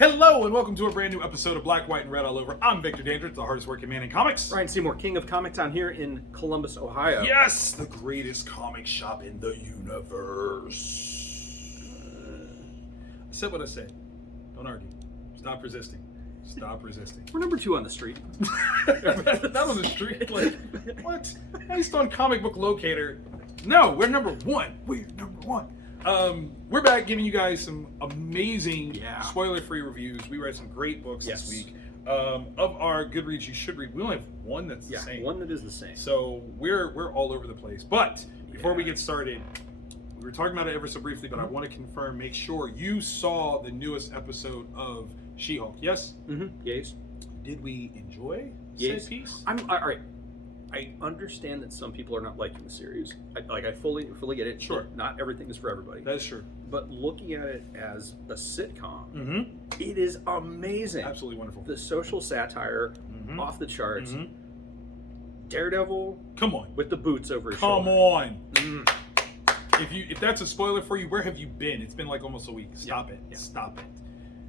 Hello and welcome to a brand new episode of Black, White, and Red All Over. I'm Victor Dandridge, the hardest working man in comics. Ryan Seymour, King of Comic Town here in Columbus, Ohio. Yes, the greatest comic shop in the universe. I said what I said. Don't argue. Stop resisting. Stop resisting. We're number 2 on the street. Not on the street. Like, what? Based on Comic Book Locator. No, we're number 1. We're number 1. We're back giving you guys some amazing spoiler-free reviews. We read some great books this week. Of our Goodreads you should read, we only have one that's the same. One that is the same. So we're all over the place. But before we get started, we were talking about it ever so briefly, but I want to confirm, make sure you saw the newest episode of She-Hulk. Yes? Mm-hmm. Yes. Did we enjoy said piece? All right. I understand that some people are not liking the series. I fully get it. Sure. Not everything is for everybody. That is true. But looking at it as a sitcom, it is amazing. Absolutely wonderful. The social satire, off the charts. Daredevil, come on, with the boots over his come shoulder. on. If that's a spoiler for you, where have you been? It's been like almost a week. Stop it. Stop it.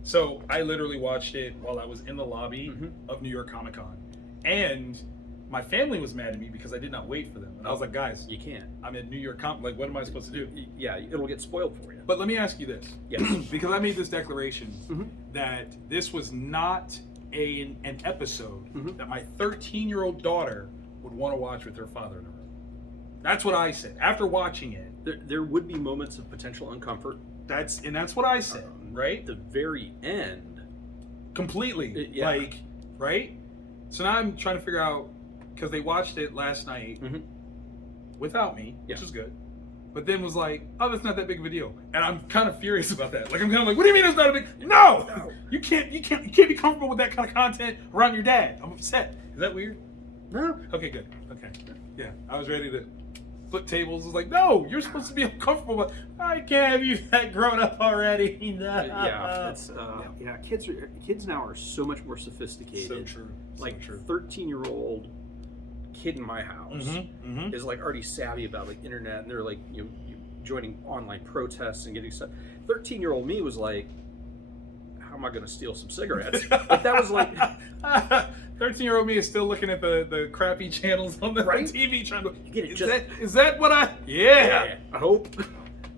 So I literally watched it while I was in the lobby of New York Comic Con, and my family was mad at me because I did not wait for them. And I was like, guys, you can't. I'm at New York Comic. Like, what am I supposed to do? Yeah, it'll get spoiled for you. But let me ask you this. Yes. Because I made this declaration that this was not an episode that my 13-year-old daughter would want to watch with her father in a room. That's what I said. After watching it. There would be moments of potential uncomfort. That's what I said, right? The very end. Completely. Right? So now I'm trying to figure out, because they watched it last night without me, which is good, but then was like, oh, that's not that big of a deal. And I'm kind of furious about that. Like, I'm kind of like, what do you mean it's not a big... No! You can't be comfortable with that kind of content around your dad. I'm upset. Is that weird? No. Okay, good. Okay. Yeah, I was ready to flip tables. I was like, no, you're supposed to be uncomfortable, but I can't have you that grown up already. Kids now are so much more sophisticated. So true. Like, 13-year-old kid in my house is like already savvy about like internet, and they're like joining online protests and getting stuff. 13-year-old me was like, how am I going to steal some cigarettes? Like, that was like 13-year-old me is still looking at the crappy channels on the TV trying to get it. Is that what I I hope.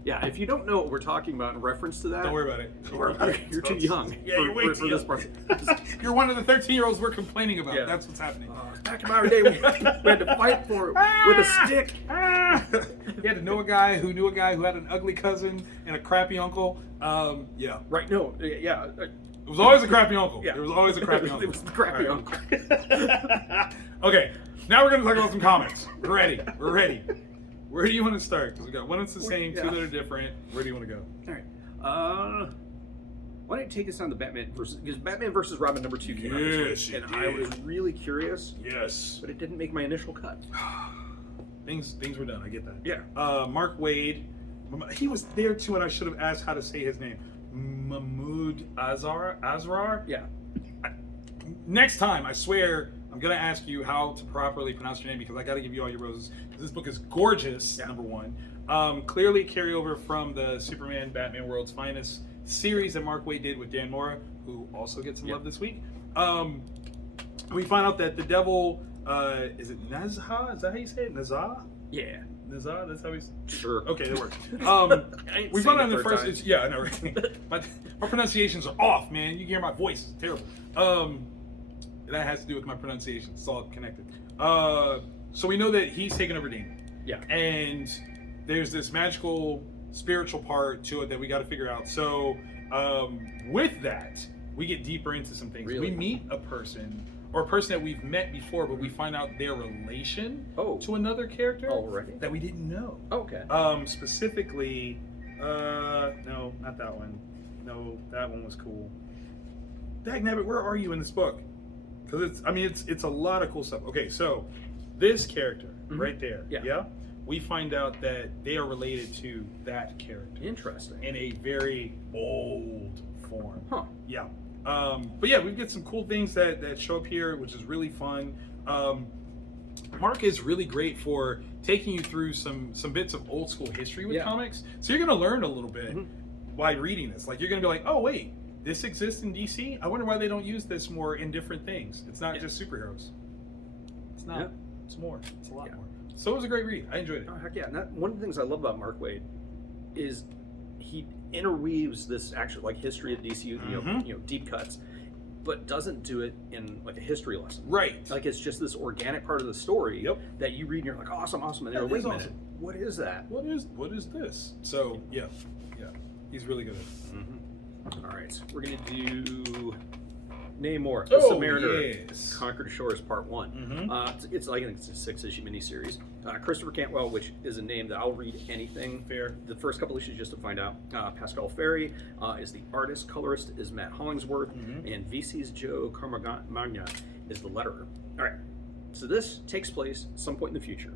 Yeah, if you don't know what we're talking about in reference to that, don't worry about it. You're too young. For this part. You're one of the 13-year-olds we're complaining about. Yeah. That's what's happening. Back in my day, we had to fight for it with a stick. You had to know a guy who knew a guy who had an ugly cousin and a crappy uncle. Right. No. Yeah. It was always a crappy uncle. Yeah. There was always a crappy uncle. It was the crappy uncle. Okay. Now we're going to talk about some comics. We're ready. Where do you want to start? Because we got one that's the same, two that are different. Where do you want to go? All right. Why don't you take us on the Batman versus Robin number 2 came out this week, and I was really curious. Yes. But it didn't make my initial cut. Things were done. I get that. Yeah. Mark Waid. He was there too, and I should have asked how to say his name. Mahmoud Asrar. Yeah. Next time, I swear, I'm gonna ask you how to properly pronounce your name, because I got to give you all your roses. This book is gorgeous. Number 1, clearly a carryover from the Superman Batman World's Finest series that Mark Waid did with Dan Mora, who also gets some love this week. We find out that the devil, is it Nazha? Is that how you say it? Nazha? Yeah. Nazha? That's how he's... Sure. Okay, that works. We found out in the first... I know, right? my pronunciations are off, man. You can hear my voice. It's terrible. That has to do with my pronunciation. It's all connected. So we know that he's taken over Demon. Yeah. And there's this magical, spiritual part to it that we got to figure out. So with that, we get deeper into some things. Really? We meet a person, or a person that we've met before, but we find out their relation to another character that we didn't know. Okay. Specifically, no, not that one. No, that one was cool. Dagnabbit, where are you in this book? Because it's a lot of cool stuff. Okay, so this character right there, we find out that they are related to that character. Interesting. In a very old form. Huh. Yeah. But yeah, we get some cool things that show up here, which is really fun. Mark is really great for taking you through some bits of old school history with comics. So you're going to learn a little bit by reading this. Like, you're going to be like, oh, wait, this exists in DC. I wonder why they don't use this more in different things. It's not just superheroes. It's not. Yeah. It's more. It's a lot more. So it was a great read. I enjoyed it. Oh, heck yeah. And one of the things I love about Mark Waid is he interweaves this actual like history of DC, you know, deep cuts, but doesn't do it in like a history lesson. Right. Like it's just this organic part of the story that you read and you're like, awesome, and you're like, wait a minute, what is that? What is this? So yeah, he's really good at it. All right, we're gonna do Namor, Oh, the Submariner, yes. Conquered Shores Part 1. It's like, I think it's a 6-issue miniseries. Christopher Cantwell, which is a name that I'll read anything. Fair. The first couple issues just to find out. Pascal Ferry is the artist. Colorist is Matt Hollingsworth. And VC's Joe Caramagna is the letterer. All right, so this takes place some point in the future.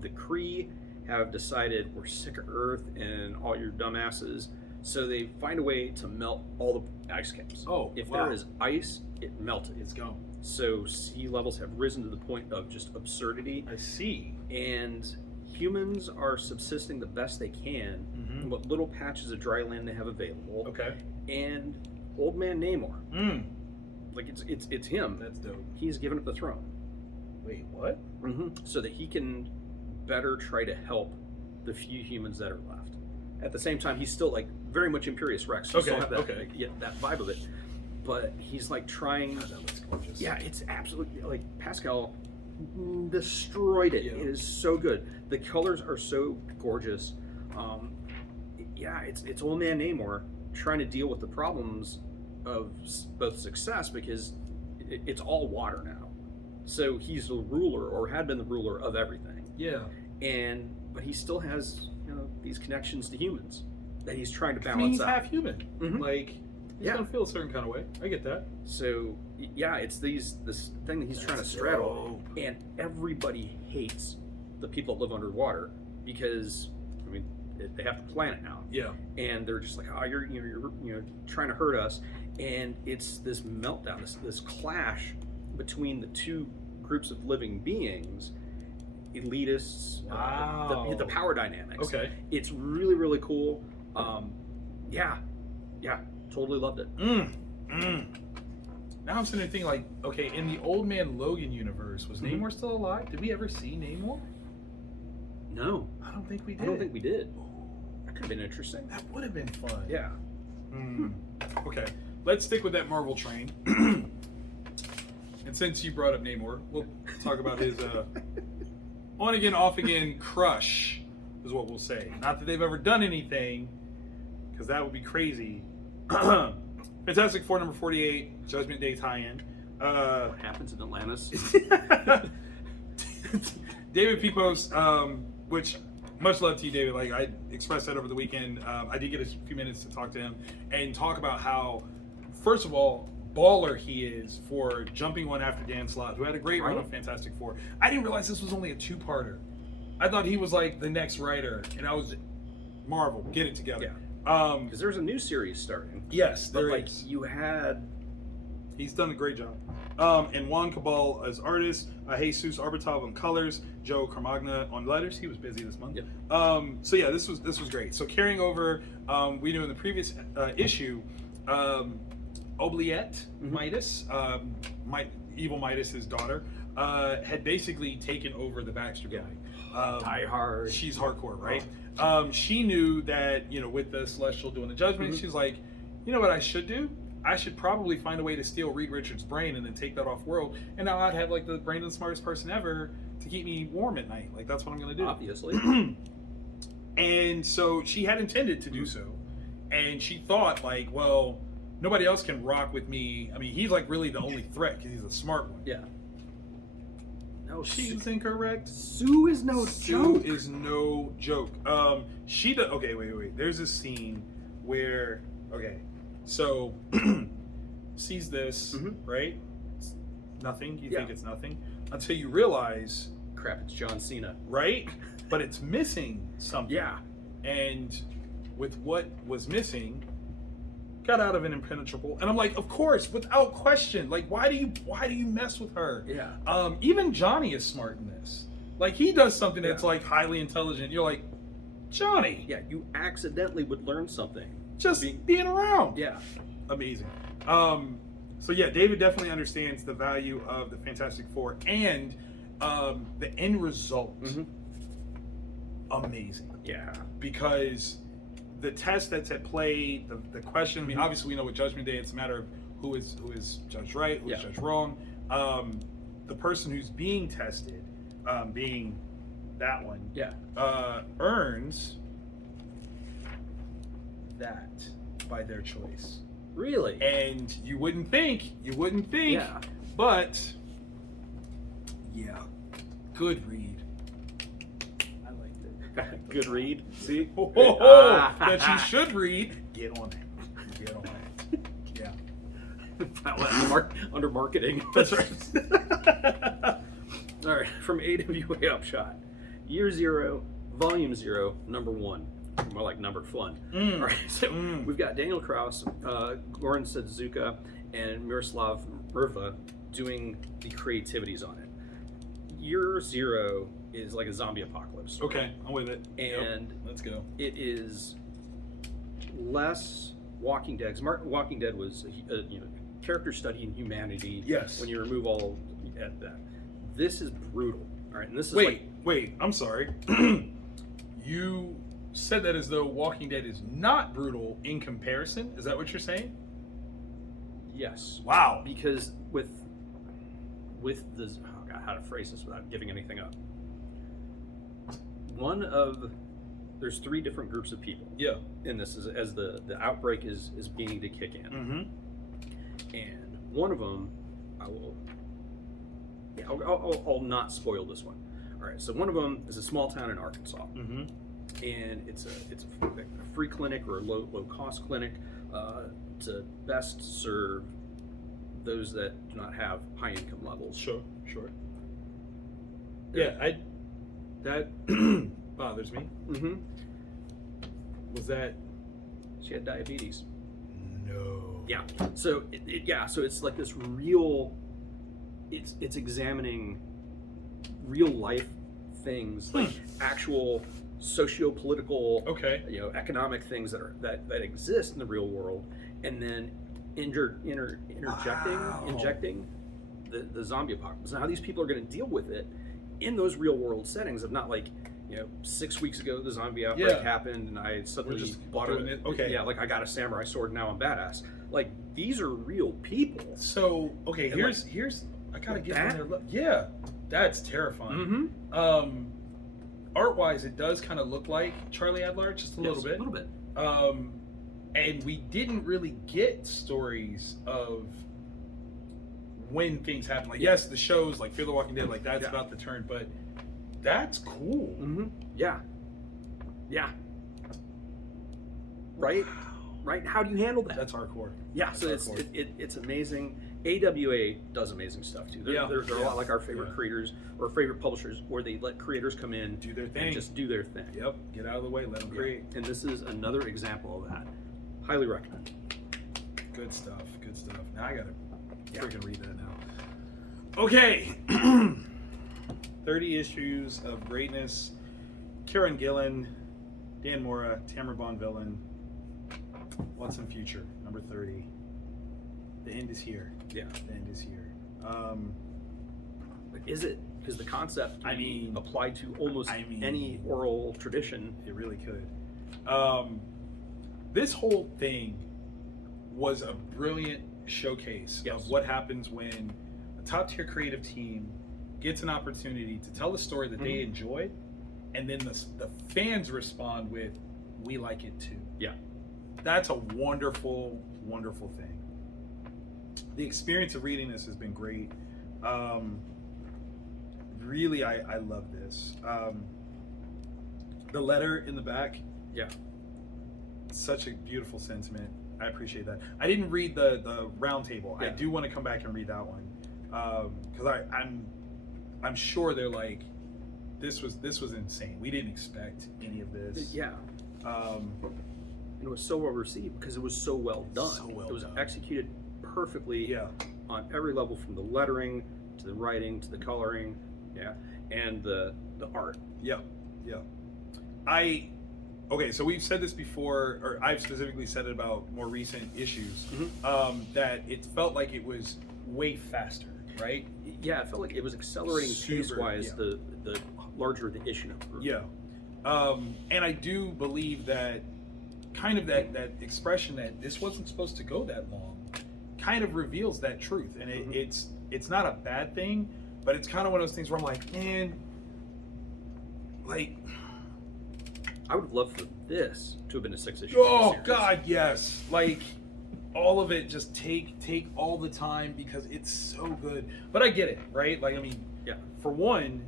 The Kree have decided we're sick of Earth and all your dumbasses. So they find a way to melt all the ice caps. Oh, if wow. there is ice, it melted. It's gone. So sea levels have risen to the point of just absurdity. I see. And humans are subsisting the best they can in what little patches of dry land they have available. Okay. And old man Namor, like it's him. That's dope. He's given up the throne. Wait, what? So that he can better try to help the few humans that are left. At the same time, he's still like very much Imperious Rex. You still have that, that vibe of it. But he's like trying. God, that looks gorgeous. Yeah, it's absolutely like Pascal destroyed it. It is so good. The colors are so gorgeous. It's old man Namor trying to deal with the problems of both success because it's all water now. So he's the ruler, or had been the ruler of everything. Yeah. But he still has these connections to humans that he's trying to balance I mean, he's out. half human. Like he's gonna feel a certain kind of way. I get that. So it's this thing that he's trying to straddle, and everybody hates the people that live underwater because they have the planet now. Yeah, and they're just like, oh, you're trying to hurt us, and it's this meltdown, this clash between the two groups of living beings. Elitists, the power dynamics. Okay, it's really, really cool. Totally loved it. Now I'm sitting there thinking, like, okay, in the Old Man Logan universe, was Namor still alive? Did we ever see Namor? No, I don't think we did. I don't think we did. That could have been interesting. That would have been fun. Yeah. Okay, let's stick with that Marvel train. And since you brought up Namor, we'll talk about his on again, off again crush, is what we'll say. Not that they've ever done anything, because that would be crazy. Fantastic Four number 48, Judgment Day tie-in. What happens in Atlantis? David Pepos, which much love to you, David. Like I expressed that over the weekend. I did get a few minutes to talk to him and talk about how, first of all, baller he is for jumping one after Dan Slott, who had a great run on Fantastic Four. I didn't realize this was only a 2-parter. I thought he was like the next writer, and I was Marvel, get it together. Because there's a new series starting. Yes, there is. He's done a great job. And Juan Cabal as artist, Jesus Arbital on colors, Joe Caramagna on letters. He was busy this month. This was great. So carrying over, we knew in the previous issue. Oubliette Midas, Evil Midas' daughter, had basically taken over the Baxter Gang. Die Hard. She's hardcore, right? She knew that, with the Celestial doing the judgment, she's like, you know what I should do? I should probably find a way to steal Reed Richards' brain and then take that off world. And now I'd have like the brain of the smartest person ever to keep me warm at night. Like that's what I'm going to do. Obviously. And so she had intended to do so. And she thought like, well, nobody else can rock with me. I mean, he's like really the only threat because he's a smart one. Yeah. No, she's incorrect. Sue is no joke. Sue is no joke. Okay, wait. There's a scene where, so sees this, right? It's nothing. You think it's nothing until you realize, crap, it's John Cena, right? But it's missing something. Yeah. And with what was missing, got out of an impenetrable, and I'm like, of course, without question. Like, why do you mess with her? Yeah. Even Johnny is smart in this. Like, he does something that's like highly intelligent. You're like, Johnny. Yeah, you accidentally would learn something. Just being around. Yeah. Amazing. So yeah, David definitely understands the value of the Fantastic Four and the end result. Amazing. Yeah. Because the test that's at play, the question. I mean, obviously we know with Judgment Day, it's a matter of who is judged right, who is judged wrong. The person who's being tested, being that one, earns that by their choice. Really? And you wouldn't think, but yeah, good read. I liked it. Good read. See? That you should read. Get on it. Get on it. Yeah. Under marketing. That's right. All right, from AWA Upshot, Year Zero, Volume 0, Number 1. More like number fun. All right, so we've got Daniel Kraus, Goran Sudzuka, and Miroslav Mrva doing the creativities on it. Year Zero is like a zombie apocalypse story. Okay, I'm with it. And let's go. It is less Walking Dead. 'Cause Walking Dead was a character study in humanity. Yes. When you remove all at that, this is brutal. All right, and this is wait. I'm sorry. You said that as though Walking Dead is not brutal in comparison. Is that what you're saying? Yes. Wow. Because with the how to phrase this without giving anything up. There's 3 different groups of people. Yeah. And this is as the outbreak is beginning to kick in. And one of them, I'll not spoil this one. All right. So one of them is a small town in Arkansas. And it's a free clinic or a low cost clinic to best serve those that do not have high income levels. Sure. Yeah, that bothers me. Was that? She had diabetes. No. Yeah. So so it's like this real. It's examining real life things, like actual socio-political, economic things that exist in the real world, and then injecting the zombie apocalypse. Now, how these people are going to deal with it in those real world settings of not like 6 weeks ago the zombie outbreak happened and I suddenly bought it. Like I got a samurai sword and now I'm badass. Like these are real people. So here's I gotta get on there. Yeah, that's terrifying. Art-wise, it does kind of look like Charlie Adler, just a little bit. And we didn't really get stories of when things happen. Like, yes, the shows like Fear the Walking Dead, like that's about the turn, but that's cool. Yeah. Right? Wow. Right? How do you handle that? That's hardcore. Yeah, so it's amazing. AWA does amazing stuff too. They're a lot like our favorite creators or favorite publishers, where they let creators come in, do their thing, and just do their thing. Yep, get out of the way, let them create. And this is another example of that. Highly recommend. Good stuff. Now I gotta freaking read that now. Okay, 30 issues of greatness. Kieran Gillen, Dan Mora, Tamara Bonvillain. What's in future? Number 30. The end is here. Yeah. The end is here. But is it? Because the concept can be applied to almost any oral tradition. It really could. This whole thing was a brilliant showcase of what happens when a top tier creative team gets an opportunity to tell a story that they enjoy, and then the fans respond with, "We like it too." Yeah. That's a wonderful, wonderful thing. The experience of reading this has been great. Really, I love this. The letter in the back. Yeah. Such a beautiful sentiment. I appreciate that. I didn't read the round table. I do want to come back and read that one. Because I'm sure they're like, this was insane. We didn't expect any of this. Yeah. And it was so well received because it was so well done. It was executed perfectly on every level, from the lettering to the writing to the coloring, and the art. Yeah. I okay, so we've said this before, or I've specifically said it about more recent issues, that it felt like it was way faster, right? Yeah, it felt like it was accelerating Super, pace-wise yeah. the larger the issue number. Yeah. And I do believe that kind of that expression that this wasn't supposed to go that long kind of reveals that truth. And it's not a bad thing, but it's kind of one of those things where I'm like, man, like, I would have loved for this to have been a 6-issue. oh series. God, yes. Like, all of it, just take all the time because it's so good. But I get it, right? Like, I mean, Yeah. for one,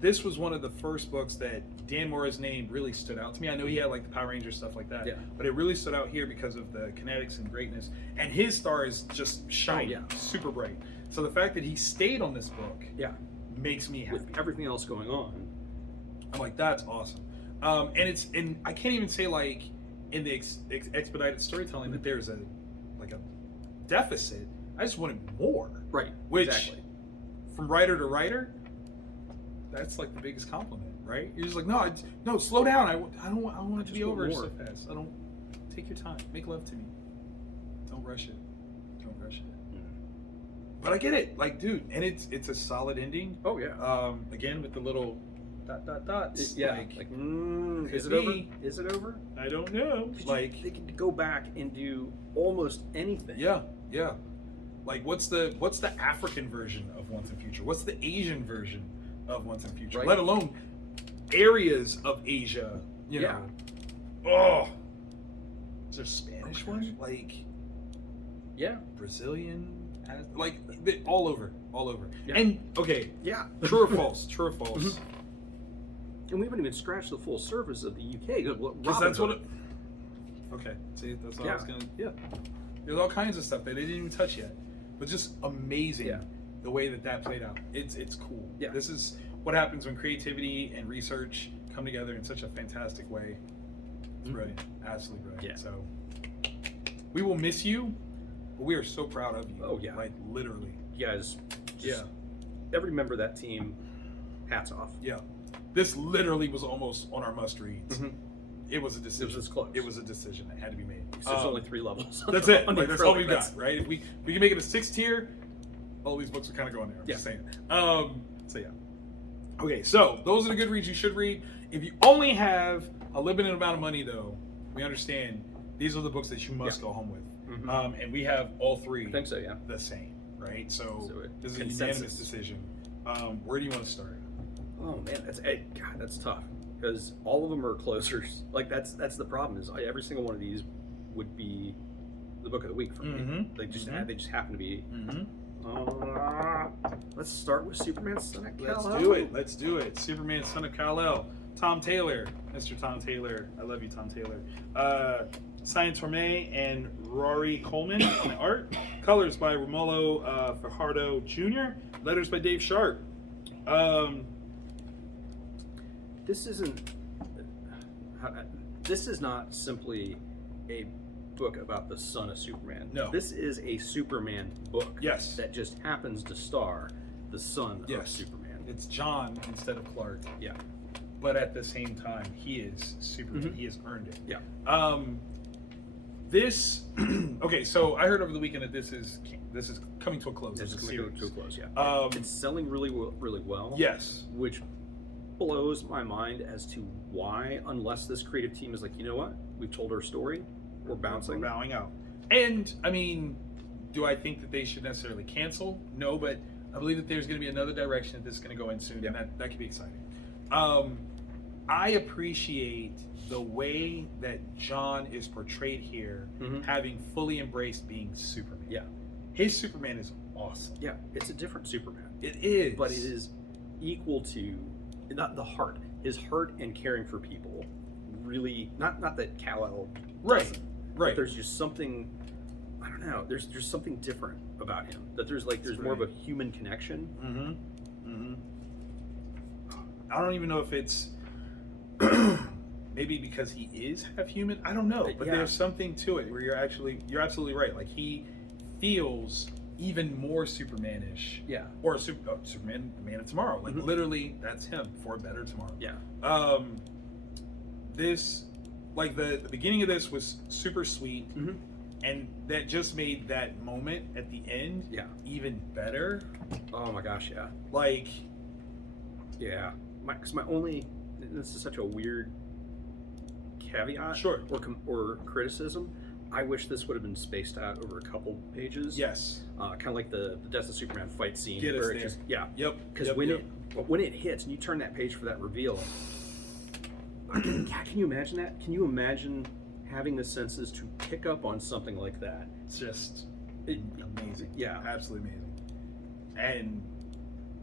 this was one of the first books that Dan Mora's name really stood out to me. I know he had like the Power Rangers stuff like that, Yeah. but it really stood out here because of the kinetics and greatness. And his star is just shiny, super bright. So the fact that he stayed on this book, makes me happy. With everything else going on. I'm like, that's awesome. And I can't even say like in the expedited storytelling that there's a deficit. I just wanted more. Right. Which, exactly. from writer to writer, that's like the biggest compliment, right? You're just like, no, slow down. I want it to be over so fast. I don't. Take your time. Make love to me. Don't rush it. Don't rush it. But I get it, like, dude, and it's a solid ending. Oh yeah. Again with the little dots. Yeah. Is it over? Is it over? I don't know. They could go back and do almost anything. Yeah. Like, what's the African version of Once and Future? What's the Asian version of Once and Future? Right. Let alone areas of Asia. You know. Oh. Is there a Spanish one? Like. Yeah. Brazilian. Like all over. Yeah. And okay. Yeah. True or false? True or false? And we haven't even scratched the full surface of the UK. Because that's what it. Okay. See, that's what I was gonna. Yeah. There's all kinds of stuff that they didn't even touch yet, but just amazing the way that played out. It's cool. Yeah. This is what happens when creativity and research come together in such a fantastic way. It's brilliant. Absolutely brilliant. Yeah. So we will miss you, but we are so proud of you. Oh yeah. Like literally. You guys. Every member of that team. Hats off. Yeah. This literally was almost on our must reads. It was a decision. It was this close. It was a decision that had to be made. There's only 3 levels. That's it. On the Like, that's all acrylic. we've got, right? If we can make it a 6th tier, all these books are kind of going there. I'm just saying. So yeah. Okay, so those are the good reads you should read. If you only have a limited amount of money, though, we understand these are the books that you must go home with. And we have all 3. I think so. Yeah. The same, right? So this is consensus. a unanimous decision. Where do you want to start? Oh man, that's tough because all of them are closers. Like that's the problem is every single one of these would be the book of the week for me. They just happen to be. Let's start with Superman, Son of Kal-El. Let's do it. Superman, Son of Kal-El. Tom Taylor, Mr. Tom Taylor. I love you, Tom Taylor. Cyan Torme and Rory Coleman on the art. Colors by Romulo Fajardo Jr. Letters by Dave Sharp. This is not simply a book about the son of Superman. No. This is a Superman book. Yes. That just happens to star the son of Superman. It's John instead of Clark. Yeah. But at the same time, he is Superman. He has earned it. Yeah. This okay. So I heard over the weekend that this is coming to a close. It's coming to a close. Yeah. It's selling really well. Yes. Which blows my mind as to why, unless this creative team is like, you know what, we've told our story, we're bouncing. We're bowing out. And I mean, do I think that they should necessarily cancel? No, but I believe that there's going to be another direction that this is going to go in soon, and that could be exciting. I appreciate the way that John is portrayed here, having fully embraced being Superman. Yeah. His Superman is awesome. Yeah, it's a different Superman. It is. But it is equal to, not the heart, his heart and caring for people. Really, not that Kal-El doesn't, but there's just something, I don't know, there's something different about him. That there's more of a human connection. I don't even know if it's maybe because he is half human. I don't know, but there's something to it where you're absolutely right. Like, he feels even more Supermanish. Yeah. Or Superman, the Man of Tomorrow. Like literally, that's him for a better tomorrow. Yeah. this, like the beginning of this was super sweet, Mm-hmm. and that just made that moment at the end even better. Oh my gosh, yeah. Like, yeah. Because my only, this is such a weird caveat Sure. or criticism. I wish this would have been spaced out over a couple pages. yes, Kind of like the Death of Superman fight scene. Get us where it there. just, yeah. yep. Because yep, when it hits and you turn that page for that reveal, can you imagine that? Can you imagine having the senses to pick up on something like that? it's just amazing. Yeah. Absolutely amazing. And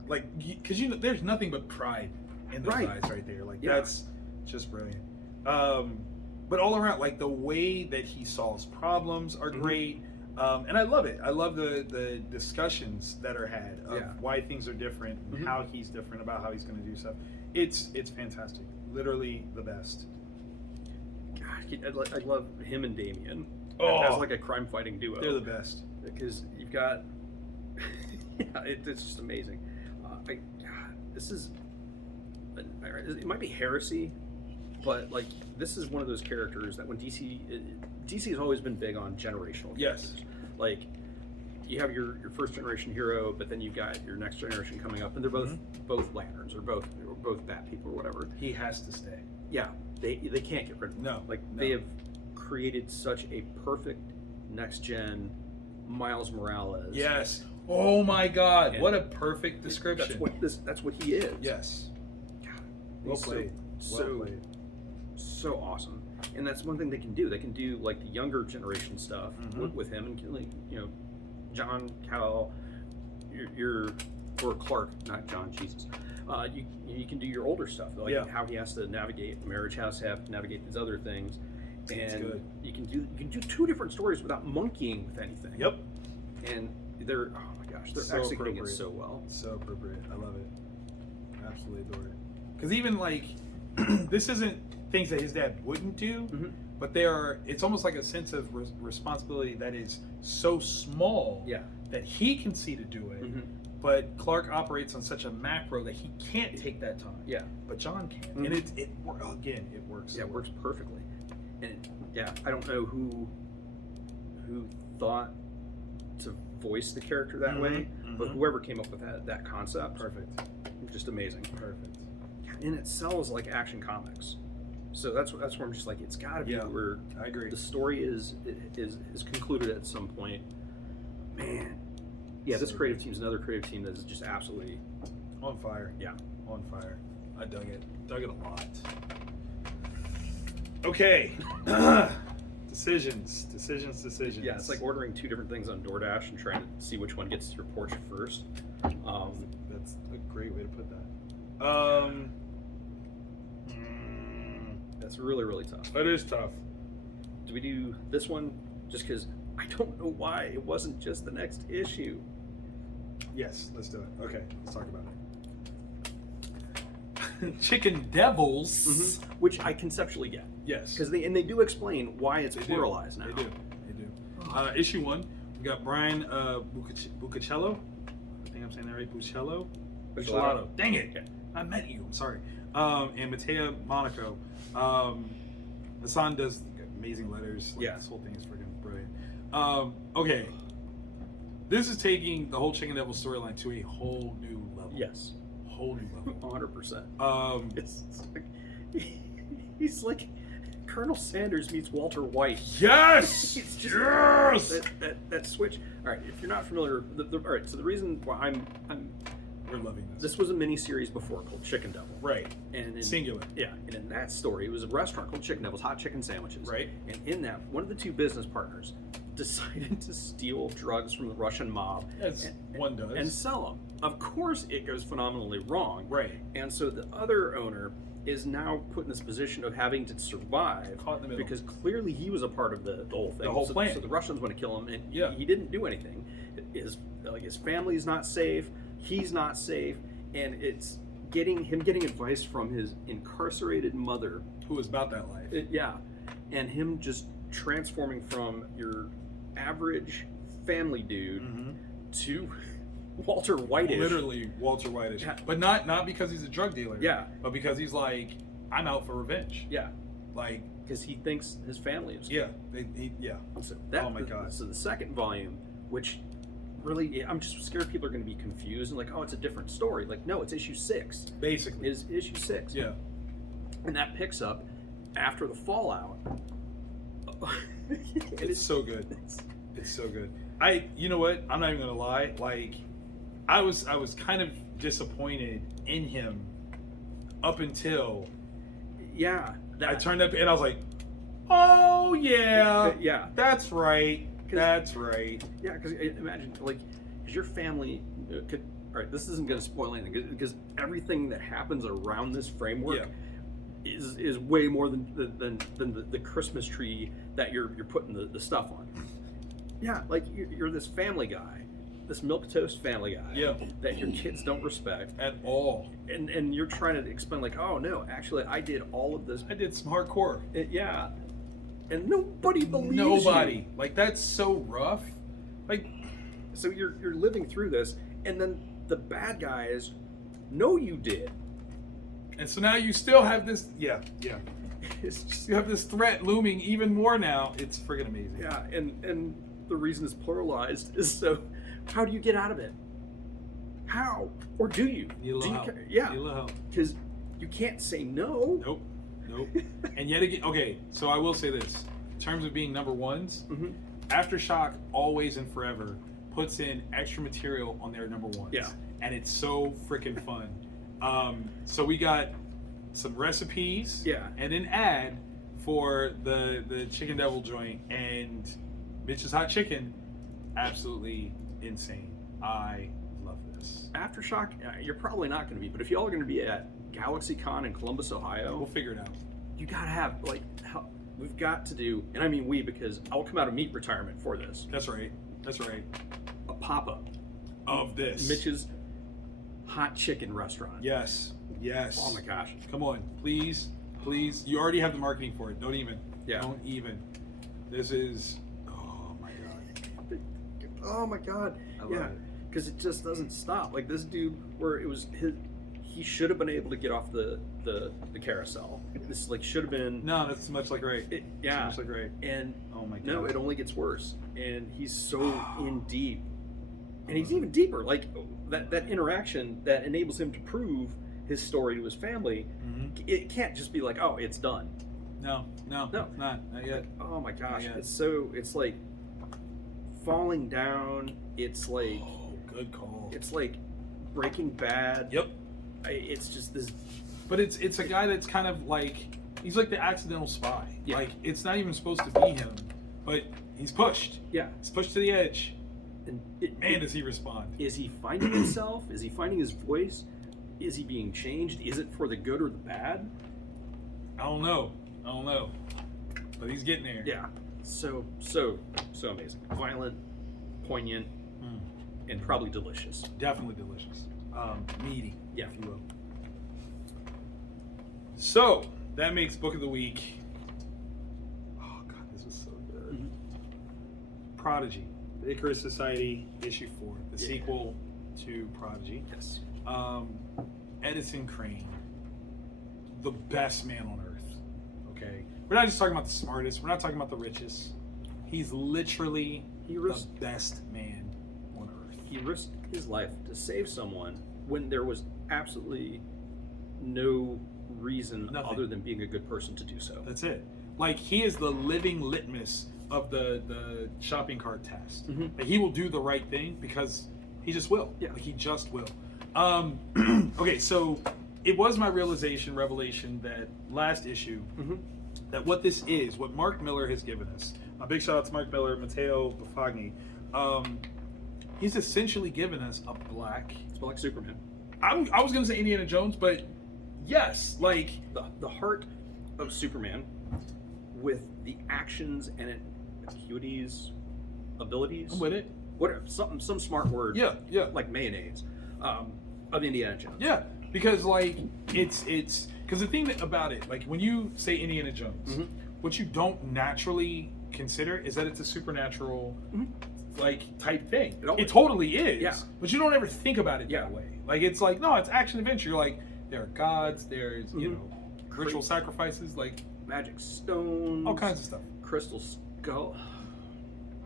like, because there's nothing but pride in those Right. eyes right there. Like, Yeah. that's just brilliant. But all around, like the way that he solves problems are Mhm. great. And I love it. I love the discussions that are had of Yeah. why things are different, and Mhm. how he's different, about how he's going to do stuff. It's fantastic. Literally the best. God, I love him and Damien Oh. as like a crime fighting duo. They're the best. Because you've got, yeah, it's just amazing. God, this is, it might be heresy, but like this is one of those characters that when DC has always been big on generational characters. Yes. Like you have your first generation hero, but then you've got your next generation coming up, and they're both lanterns or both bat people or whatever. He has to stay. Yeah, they can't get rid of them. No, Like no. they have created such a perfect next gen Miles Morales. Yes. Oh my God! And what a perfect description. That's what he is. Yes. God, Well he's played. So so awesome. And that's one thing they can do. They can do like the younger generation stuff Mhm. with him, and like, John, Kal-El, or Clark, not John. Jesus. You can do your older stuff, like how he has to navigate marriage, has to have to navigate these other things, and good. you can do two different stories without monkeying with anything. Yep. And they're, oh my gosh, they're So executing it appropriate. so well. So appropriate. I love it. Absolutely adore it. Because even like, this isn't things that his dad wouldn't do, Mhm. but it's almost like a sense of responsibility that is so small Yeah. that he can see to do it. Mhm. But Clark operates on such a macro that he can't take that time. Yeah. But John can. Mhm. And it works. Yeah, it works perfectly. And yeah, I don't know who thought to voice the character that Mhm, way, but mhm. whoever came up with that concept, Perfect. just amazing. Perfect. And it sells like Action Comics, so that's where I'm just like, it's got to be Yeah. where I agree. the story is concluded at some point. Man, yeah, this So creative good. team's another creative team that is just absolutely, On fire. yeah. On fire. I dug it. Dug it a lot. Okay. Decisions. Yeah, it's like ordering two different things on DoorDash and trying to see which one gets to your porch first. That's a great way to put that. That's really, really tough. It is tough. Do we do this one just because I don't know why it wasn't just the next issue? Yes, let's do it. Okay, let's talk about it. Chicken Devils. Which I conceptually get. Yes. Because they do explain why it's They do. pluralized now. They do. Issue 1, we got Brian Buccicello. I think I'm saying that right. Buccicello. Dang it! Okay. I met you. I'm sorry. And Matteo Monaco. Hassan does amazing letters. Like, Yeah. This whole thing is freaking brilliant. Okay. This is taking the whole Chicken Devil storyline to a whole new level. Yes. Whole new level. 100%. It's He's like Colonel Sanders meets Walter White. yes. It's just Yes. that switch. All right, if you're not familiar, all right. So the reason why I'm We're loving this. this was a mini series before called Chicken Devil, Right. and in, Singular. yeah, and in that story, it was a restaurant called Chicken Devil's, hot chicken sandwiches, Right. And in that, one of the two business partners decided to steal drugs from the Russian mob As one does. and sell them. Of course, it goes phenomenally wrong, Right. And so the other owner is now put in this position of having to survive, Caught in the middle. because clearly he was a part of the whole thing. The whole plan. So the Russians want to kill him, and Yeah. he didn't do anything. His family's not safe. He's not safe, and it's getting advice from his incarcerated mother. Who was about that life? And him just transforming from your average family dude to Walter White-ish. Literally Walter White-ish. Yeah. But not because he's a drug dealer. Yeah. But because he's like, I'm out for revenge. Yeah. Like, because he thinks his family is. yeah, yeah. So Oh my God. So the second volume, which really, I'm just scared people are going to be confused and like, oh, it's a different story. Like, no, it's issue 6. Basically, Is issue 6. yeah. And that picks up after the fallout. It's so good. It's so good. You know what? I'm not even gonna lie. Like, I was kind of disappointed in him up until Yeah, I turned up and I was like, oh yeah, yeah, that's right, that's right. yeah. Because imagine, like, because your family could. All right, this isn't going to spoil anything because everything that happens around this framework is way more than the Christmas tree that you're putting the stuff on. Yeah, like you're this family guy, this milquetoast family guy that your kids don't respect At all. and you're trying to explain like, oh no, actually I did all of this. I did some hardcore. Yeah, and nobody believes Nobody. you. Like, that's so rough. Like, So you're living through this, and then the bad guys know you did. and so now you still have this. Yeah. It's just, You have this threat looming even more now. It's friggin' amazing. yeah, and the reason it's pluralized is so. How do you get out of it? How, or do you? Need a little help. Yeah, Need a little help. because you can't say no. Nope. And yet again, okay, so I will say this. In terms of being number ones, Mm-hmm. AfterShock always and forever puts in extra material on their number ones. Yeah. And it's so freaking fun. So we got some recipes. Yeah. And an ad for the Chicken Devil joint and Mitch's Hot Chicken. Absolutely insane. I love this. AfterShock, you're probably not going to be, but if y'all are going to be at GalaxyCon in Columbus, Ohio, We'll figure it out. you gotta have like we've got to do, and I mean we because I'll come out of meat retirement for this. That's right. That's right. A pop-up Of this. Mitch's Hot Chicken restaurant. Yes. Yes. Oh my gosh. Come on, please. You already have the marketing for it. Don't even. Yeah. Don't even. This is. Oh my god. Oh my god. I love Yeah. it. Because it just doesn't stop. Like this dude, where it was his, he should have been able to get off the carousel. This like should have been. No, that's too much like right. Yeah. Too much like right. And Oh my god. no, it only gets worse. And he's so in deep. And he's even deeper. Like that interaction that enables him to prove his story to his family. Mhm. It can't just be like, oh, it's done. No. No. It's not yet. Oh my gosh. yet. It's like falling down. It's like Oh, good call. it's like Breaking Bad. Yep. It's just this. But it's a guy that's kind of like he's like the accidental spy. Yeah. Like it's not even supposed to be him, but he's pushed. Yeah. He's pushed to the edge. And Man, does he respond? is he finding himself? Is he finding his voice? Is he being changed? Is it for the good or the bad? I don't know. But he's getting there. Yeah. So amazing. Violent, poignant, Mm. and probably delicious. Definitely delicious. Meaty, Yeah. if you will. So that makes book of the week. Oh god, this was so good. Mhm. Prodigy, the Icarus Society, issue 4, the Yeah. sequel to Prodigy. Yes. Edison Crane, the best man on earth. Okay, we're not just talking about the smartest. We're not talking about the richest. He's literally He the risked best man on earth. he risked his life to save someone when there was absolutely no reason Nothing. other than being a good person to do so. That's it. Like he is the living litmus of the shopping cart test. Mhm. Like, he will do the right thing because he just will. Yeah. Like he just will. Okay, so it was my revelation that last issue Mhm. that what this is, what Mark Miller has given us. A big shout out to Mark Miller, Matteo Bafagni. He's essentially given us a black. It's like Superman. I was gonna say Indiana Jones, but yes, like The heart of Superman with the actions and acuities, abilities. I'm with it. Whatever, some smart word. Yeah. Like mayonnaise. Of Indiana Jones. Yeah, because like it's because the thing about it, like when you say Indiana Jones, Mhm. what you don't naturally consider is that it's a supernatural Mhm. like type thing. It It totally is. Yeah. But you don't ever think about it Yeah. that way. Like it's like no, it's action adventure. You're like there are gods, there's you Mhm. know ritual sacrifices. Like magic stones, all kinds of stuff. crystal skull.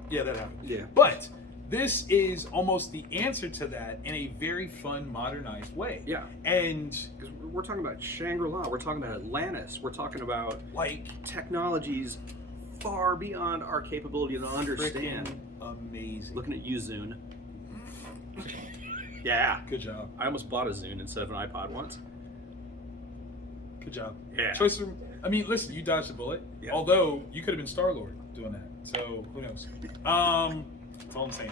Yeah, that happened. Yeah. But this is almost the answer to that in a very fun, modernized way. Yeah. And Because we're talking about Shangri-La, we're talking about Atlantis, we're talking about like technologies far beyond our capability to understand. freaking amazing. Looking at you, Zune. Yeah. Good job. I almost bought a Zune instead of an iPod once. Good job. Yeah. Choice of, I mean, listen, you dodged a bullet. Yeah. Although you could have been Star-Lord doing that. So who knows? That's all I'm saying.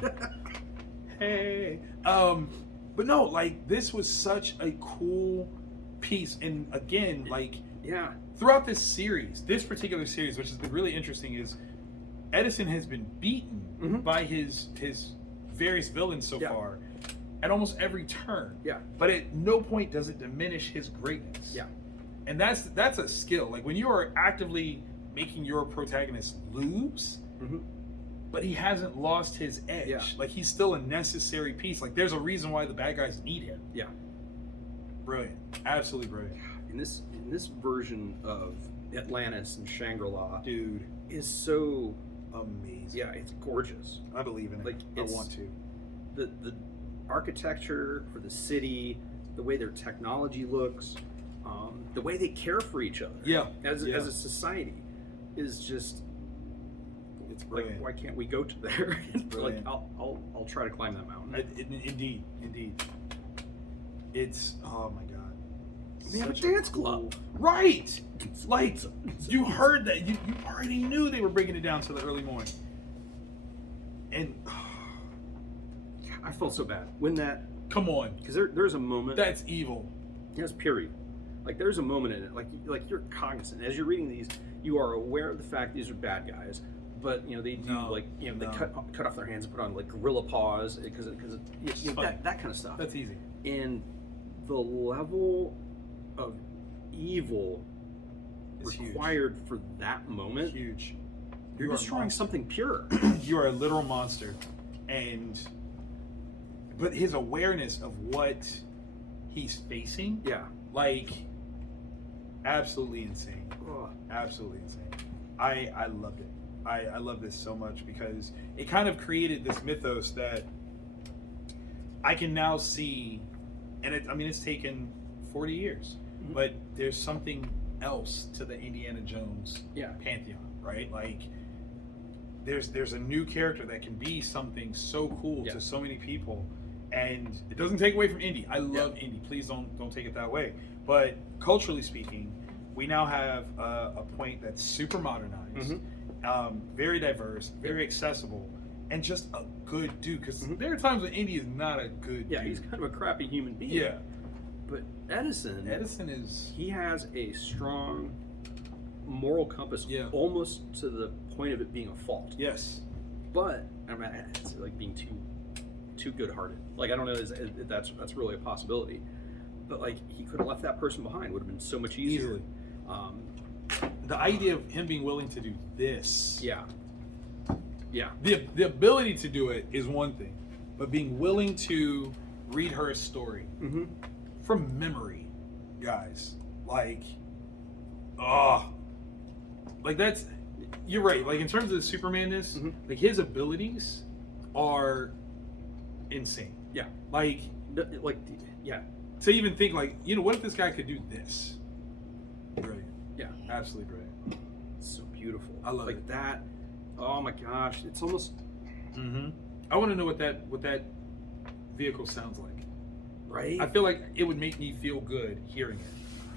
Hey. But no, like this was such a cool piece. And again, like Yeah. throughout this series, this particular series, which has been really interesting, is Edison has been beaten Mhm. by his various villains so Yeah. far at almost every turn. Yeah. But at no point does it diminish his greatness. Yeah. And that's a skill. Like when you are actively making your protagonist lose, Mm-hmm. but he hasn't lost his edge. Yeah. Like he's still a necessary piece. Like there's a reason why the bad guys need him. Yeah. Brilliant. Absolutely brilliant. In this version of Atlantis and Shangri-La Dude, is so amazing. yeah, it's gorgeous. I believe in it. Like, I it's- want to. The architecture for the city, the way their technology looks, the way they care for each other. Yeah. As Yeah. a society, is just It's like, brilliant. why can't we go to there? Like brilliant. I'll try to climb that mountain. Indeed. It's, oh my God. They have a Such dance cool- club. Right. Like you heard that. You already knew they were bringing it down to the early morning. And I felt so bad when that, come on. because there's a moment. That's evil. Yes, period. Like there's a moment in it, like you're cognizant as you're reading these, you are aware of the fact these are bad guys, but you know they do No, they no. cut off their hands and put on like gorilla paws because that kind of stuff. That's easy. And the level of evil It's huge. required for that moment, Huge. you're You are a destroying monster. something pure. You are a literal monster. But his awareness of what he's facing, Yeah. like, absolutely insane. Ugh. Absolutely insane. I loved it. I love this so much because it kind of created this mythos that I can now see, and it's taken 40 years, Mhm. but there's something else to the Indiana Jones Yeah. pantheon, right? Like there's a new character that can be something so cool Yeah. to so many people, and it doesn't take away from Indy. I love Indy. Please don't take it that way. But culturally speaking, we now have a point that's super modernized, very diverse, very accessible, and just a good dude. Because Mhm. there are times when Indy is not a good Yeah, dude. he's kind of a crappy human being. Yeah. But Edison is he has a strong moral compass, Yeah. almost to the point of it being a fault. yes. But I mean, it's like being too good-hearted. Like I don't know if that's really a possibility. But like he could have left that person behind. Would have been so much easier. Easily. The idea of him being willing to do this. Yeah. Yeah. The ability to do it is one thing, but being willing to read her a story Mm-hmm. from memory, guys, like that's, you're right. Like in terms of the Supermanness, Mhm. like his abilities are insane. Yeah. Like Like yeah. to even think like, what if this guy could do this? Brilliant. Yeah. Absolutely brilliant. It's so beautiful. I love like it. that. Oh my gosh! It's almost Mm-hmm. I want to know what that vehicle sounds like. right. I feel like it would make me feel good hearing it.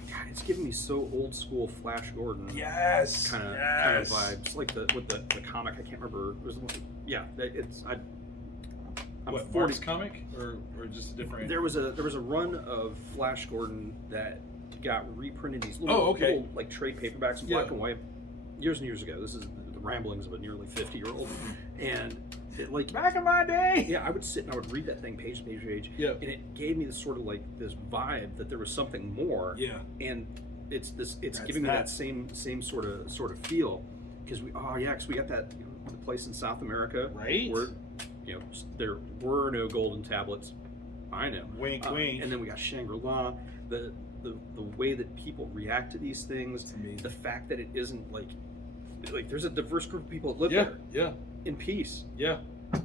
God, it's giving me so old school Flash Gordon. Yes. Kind of vibes, like with the comic. I can't remember. It was the one, yeah, I'm What, 40. Mark's comic or just a different? There was a run of Flash Gordon that got reprinted these little, okay. little like trade paperbacks in black and white years and years ago. This is the ramblings of a nearly 50-year-old, and it, like Back in my day. yeah, I would sit and I would read that thing page to page to page, Yeah. and it gave me this sort of like this vibe that there was something more. Yeah. And it's That's giving me that. that same sort of feel because we got that the place in South America Right. where there were no golden tablets. I know. Wink, wink. And then we got Shangri-La. The the way that people react to these things, It's amazing. the fact that it isn't like there's a diverse group of people that live Yeah, there yeah, in peace. yeah.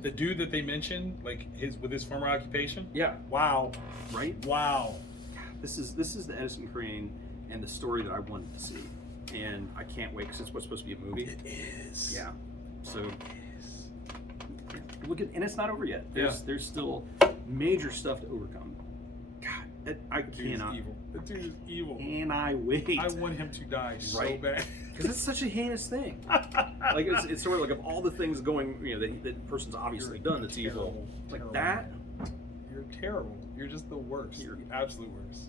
The dude that they mentioned, like with his former occupation. Yeah, Wow, right. wow. This is the Edison Crane and the story that I wanted to see, and I can't wait because it's what's supposed to be a movie. It is. Yeah. So look at, and it's not over yet. There's still major stuff to overcome. God, I cannot. Evil. The dude is evil. Can I wait? I want him to die so Right. bad. Because it's such a heinous thing. Like it's sort of like of all the things going, that person's obviously done that's evil. Like terrible. that. You're terrible. You're just the worst. You're the absolute worst.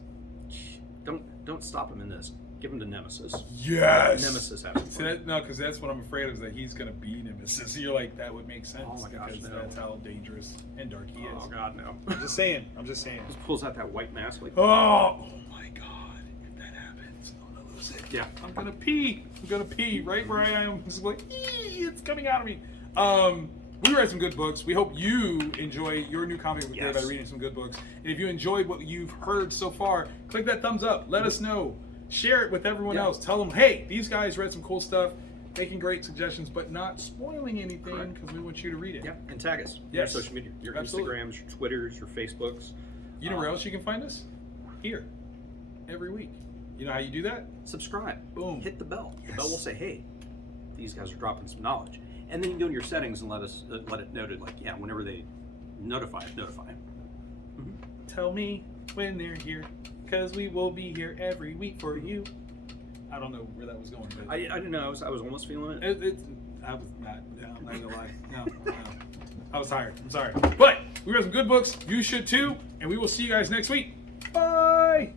Don't stop him in this. Give him to Nemesis. Yes. Nemesis has See that? No, because that's what I'm afraid of, is that he's gonna be Nemesis. You're like, that would make sense. Oh my gosh, because no. that's how dangerous and dark he is. Oh God, no. I'm just saying. Just pulls out that white mask like. Oh my God! If that happens, I'm gonna lose it. Yeah. I'm gonna pee. I'm gonna pee right where I am. It's like, it's coming out of me. We read some good books. We hope you enjoy your new comic book day by reading some good books. And if you enjoyed what you've heard so far, click that thumbs up. Let us know. Share it with everyone else. Tell them, hey, these guys read some cool stuff, making great suggestions, but not spoiling anything, because we want you to read it. Yeah, and tag us. Yes. Your social media, your Absolutely. Instagrams, your Twitters, your Facebooks. You know where else you can find us? Here. Every week. You know how you do that? Subscribe. Boom. Hit the bell. Yes. The bell will say, hey, these guys are dropping some knowledge. And then you can go in your settings and let it noted, like, whenever they notify. Mm-hmm. Tell me when they're here, because we will be here every week for you. I don't know where that was going, but I didn't know. I was almost feeling it. I was not. No, I'm not gonna lie. No. I was tired. I'm sorry. But we read some good books. You should too. And we will see you guys next week. Bye.